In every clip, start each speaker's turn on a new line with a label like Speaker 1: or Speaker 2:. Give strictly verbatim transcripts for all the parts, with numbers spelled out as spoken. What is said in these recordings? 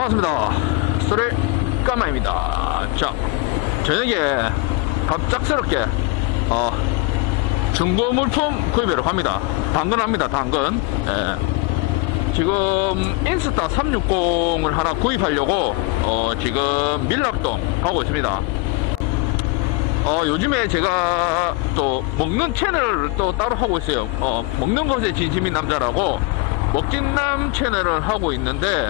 Speaker 1: 반갑습니다. 소리 까마입니다. 자, 저녁에 갑작스럽게 어, 중고 물품 구입하러 갑니다. 당근합니다. 당근. 예. 지금 인스타 삼백육십을 하나 구입하려고 어, 지금 밀락동 가고 있습니다. 어, 요즘에 제가 또 먹는 채널을 또 따로 하고 있어요. 어, 먹는 것에 진심인 남자라고 먹진남 채널을 하고 있는데,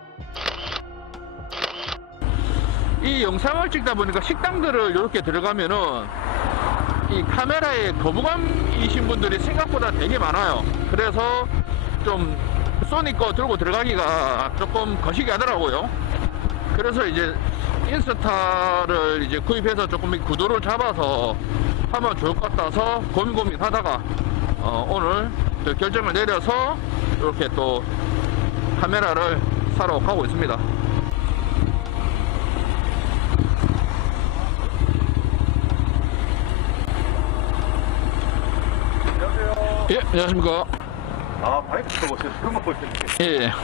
Speaker 1: 이 영상을 찍다 보니까 식당들을 이렇게 들어가면은 이 카메라에 거부감이신 분들이 생각보다 되게 많아요. 그래서 좀 소니 거 들고 들어가기가 조금 거시기 하더라고요. 그래서 이제 인스타를 이제 구입해서 조금 구도를 잡아서 하면 좋을 것 같아서 고민 고민 하다가 어 오늘 또 결정을 내려서 이렇게 또 카메라를 사러 가고 있습니다.
Speaker 2: 안녕하세요.
Speaker 1: 예, 안녕하십니까.
Speaker 2: 아, 바이크 타고 오셨어요? 그런 거 보시는데.
Speaker 1: 예, 예.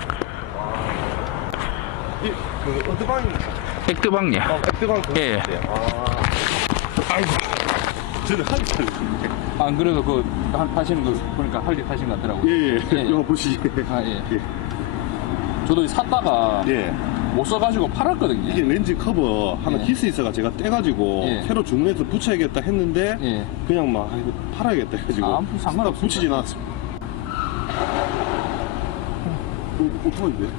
Speaker 2: 이, 그, 어드방입니까?
Speaker 1: 액드방예.
Speaker 2: 어, 액드방 그거
Speaker 1: 예.
Speaker 2: 있어요. 아. 아이고. 저는 한살
Speaker 1: 안 그래도 그 하시는 거 보니까 할 일 하신 것 같더라고요.
Speaker 2: 예, 예.
Speaker 1: 예.
Speaker 2: 이거 보시지.
Speaker 1: 아, 예.
Speaker 2: 예.
Speaker 1: 저도 샀다가
Speaker 2: 예.
Speaker 1: 못 써가지고 팔았거든요.
Speaker 2: 이게 렌즈 커버 하나
Speaker 1: 예.
Speaker 2: 키스 있어가 제가 떼가지고
Speaker 1: 예.
Speaker 2: 새로 주문해서 붙여야겠다 했는데
Speaker 1: 예.
Speaker 2: 그냥 막 아, 이거 팔아야겠다 해가지고
Speaker 1: 아, 아무 상관없습니다.
Speaker 2: 붙이진 않았습니다. 어, 오토바이인데?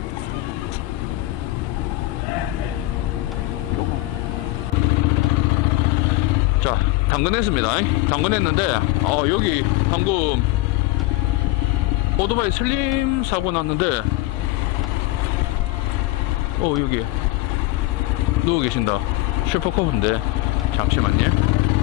Speaker 1: 자, 당근했습니다. 당근했는데 어, 여기 방금 오토바이 슬림 사고 났는데 어 여기 누워 계신다. 슈퍼커브인데 잠시만요.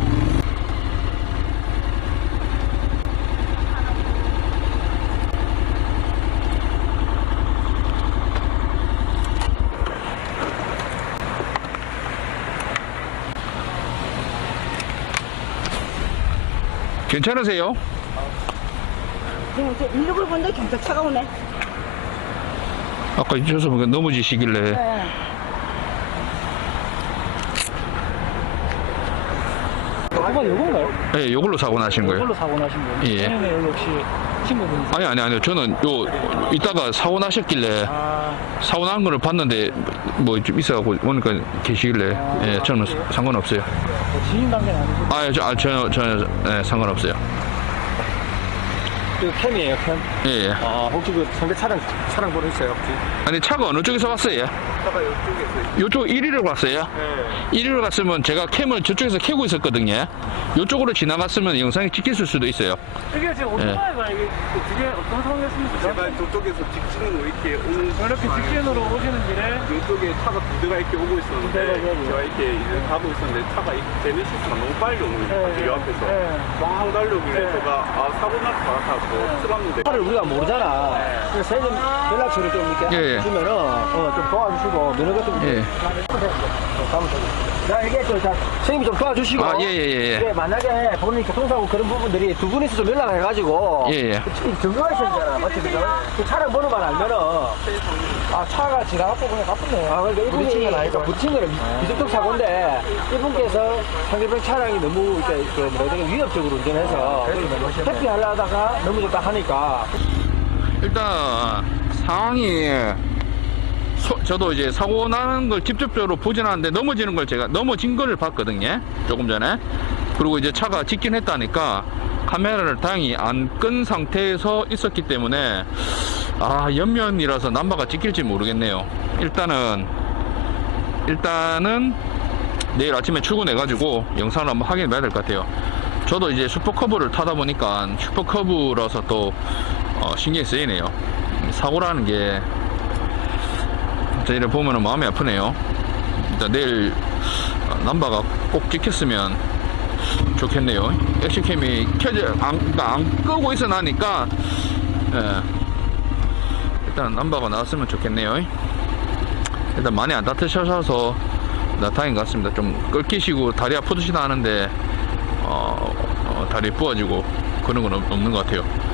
Speaker 1: 괜찮으세요?
Speaker 3: 지금 이제 인력을 보는데 경찰차가 오네.
Speaker 1: 아까 이쪽에서 보니까 넘어지시길래.
Speaker 3: 네.
Speaker 4: 오토바이 요건가요?
Speaker 1: 예, 요걸로 사고 나신 거예요.
Speaker 4: 이걸로 사고 나신 거예요?
Speaker 1: 예.
Speaker 4: 아니면 여기 혹시 친구분이?
Speaker 1: 아니 아니 아니요. 저는 요 이따가 사고 나셨길래
Speaker 4: 아,
Speaker 1: 사고 난 거를 봤는데 뭐 좀 있어갖고 오니까 계시길래 예, 저는 상관없어요.
Speaker 4: 뭐 지인 관계는 아니고
Speaker 1: 아, 저, 아, 전혀 전혀 예, 상관없어요.
Speaker 4: 그 캠이에요, 캠?
Speaker 1: 예, 예.
Speaker 4: 아, 혹시 그 상대 차량, 차량 번호 있어요, 혹시?
Speaker 1: 아니 차가 어느 쪽에서 왔어요?
Speaker 2: 차가 이쪽에서
Speaker 1: 요쪽 일 위로 갔어요?
Speaker 2: 네.
Speaker 1: 일 위로 갔으면 제가 캠을 저쪽에서 켜고 있었거든요. 요쪽으로 지나갔으면 영상이 찍혔을 수도 있어요.
Speaker 4: 이게 지금 오토바이가 이게 두 개 어떤 상황이었습니까?
Speaker 2: 제가 저쪽에서 직진으로 이렇게 오는
Speaker 4: 이렇게 직진으로 오시는 길에
Speaker 2: 이쪽에 차가 두 대가 이렇게 오고 있었는데
Speaker 4: 네, 네, 네.
Speaker 2: 제가 이렇게 이제 가고 있었는데 차가 이 제네시스가 너무 빨리 오는 거예요.
Speaker 4: 네,
Speaker 2: 요 앞에서
Speaker 4: 네.
Speaker 2: 왕 달려길래
Speaker 4: 네.
Speaker 2: 제가 아 사고 날 것 같아서 틀었는데
Speaker 4: 차를 우리가 모르잖아. 그래서 세금 연락처를 좀 이렇게
Speaker 1: 예, 예.
Speaker 4: 주면은 어, 좀 도와주시고 면허 같은 거
Speaker 1: 예.
Speaker 4: 가면 되고. 내가 얘기했죠. 자, 선생님이 좀 도와주시고.
Speaker 1: 아, 예, 예, 예.
Speaker 4: 네, 만약에 본인 교통사고 그런 부분들이 두 분이서 좀 연락을 해가지고.
Speaker 1: 예, 예.
Speaker 4: 증거가 있어야 되잖아. 맞지, 그죠? 그 차량 번호만 알면은. 아, 차가 지나갔고 그냥 가쁘네. 아, 그러니까 이분이. 부딪힌 건 아니고. 부딪힌 거는 비접촉 사고인데, 이분께서 상대방 차량이 너무, 이렇게, 그, 뭐라 해야 되나, 위협적으로 운전해서. 회피하려다가 넘어졌다 하니까.
Speaker 1: 일단 상황이 소- 저도 이제 사고 나는 걸 직접적으로 보진 않았는데 넘어지는 걸 제가 넘어진 걸 봤거든요. 조금 전에. 그리고 이제 차가 직진 했다니까 카메라를 다행히 안 끈 상태에서 있었기 때문에 아, 옆면이라서 남바가 찍힐지 모르겠네요. 일단은 일단은 내일 아침에 출근해가지고 영상을 한번 확인해 봐야 될 것 같아요. 저도 이제 슈퍼커브를 타다 보니까 슈퍼커브라서 또 어, 신경이 쓰이네요. 사고라는 게 이래 보면은 마음이 아프네요. 일단 내일 남바가 꼭 찍혔으면 좋겠네요. 액션캠이 켜져 안, 그러니까 안 끄고 있어 나니까 예, 일단 남바가 나왔으면 좋겠네요. 일단 많이 안 다트셔서 다행인 것 같습니다. 좀 끓기시고 다리 아프시다 하는데 어, 어, 다리 부어지고 그런 건 없, 없는 것 같아요.